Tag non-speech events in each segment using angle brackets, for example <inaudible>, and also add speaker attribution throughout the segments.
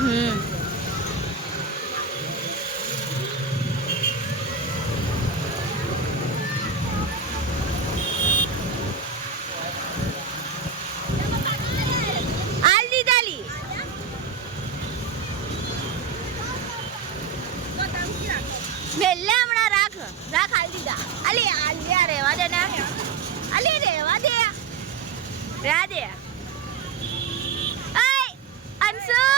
Speaker 1: હમ દીધાલી હમણાં રાખ રાખ હાલ દીધા અલી હાલ આ રેવા દે ને અલી ดิเอ้ย อันซื้อ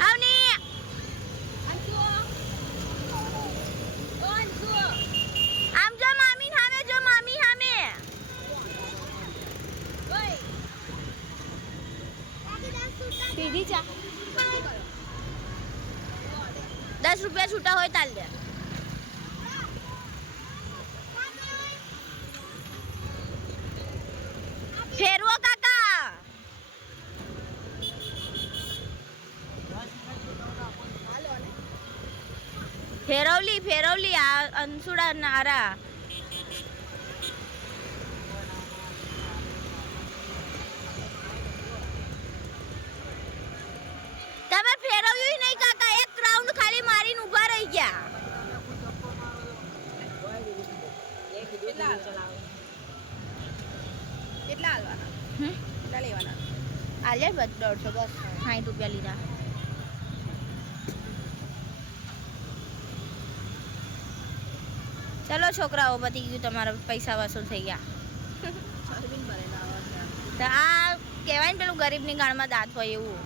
Speaker 1: เอานี่
Speaker 2: อันซัวอันซัว
Speaker 1: อัมจมามีทาเมจมามีทาเม
Speaker 2: เฮ้ย
Speaker 1: দিদি চা দশ রুপিয়া ছুটা হয় তাহলে ફેરવલી ફેરવલી આ અંસુડા નારા. તમે ફેરવ્યું નહીં કાકા એક રાઉન્ડ ખાલી મારીને ઊભા રહી ગયા.
Speaker 2: કેટલા લેવાના?
Speaker 1: આલ્યા બસ દોઢસો બસ. સાઠ રૂપિયા લીધા. ચલો છોકરાઓ પતી ગયું તમારા પૈસા વસૂલ થઈ ગયા.
Speaker 2: <laughs>
Speaker 1: તો આ કહેવાય ને પેલું ગરીબની ગાળમાં દાંત હોય એવું.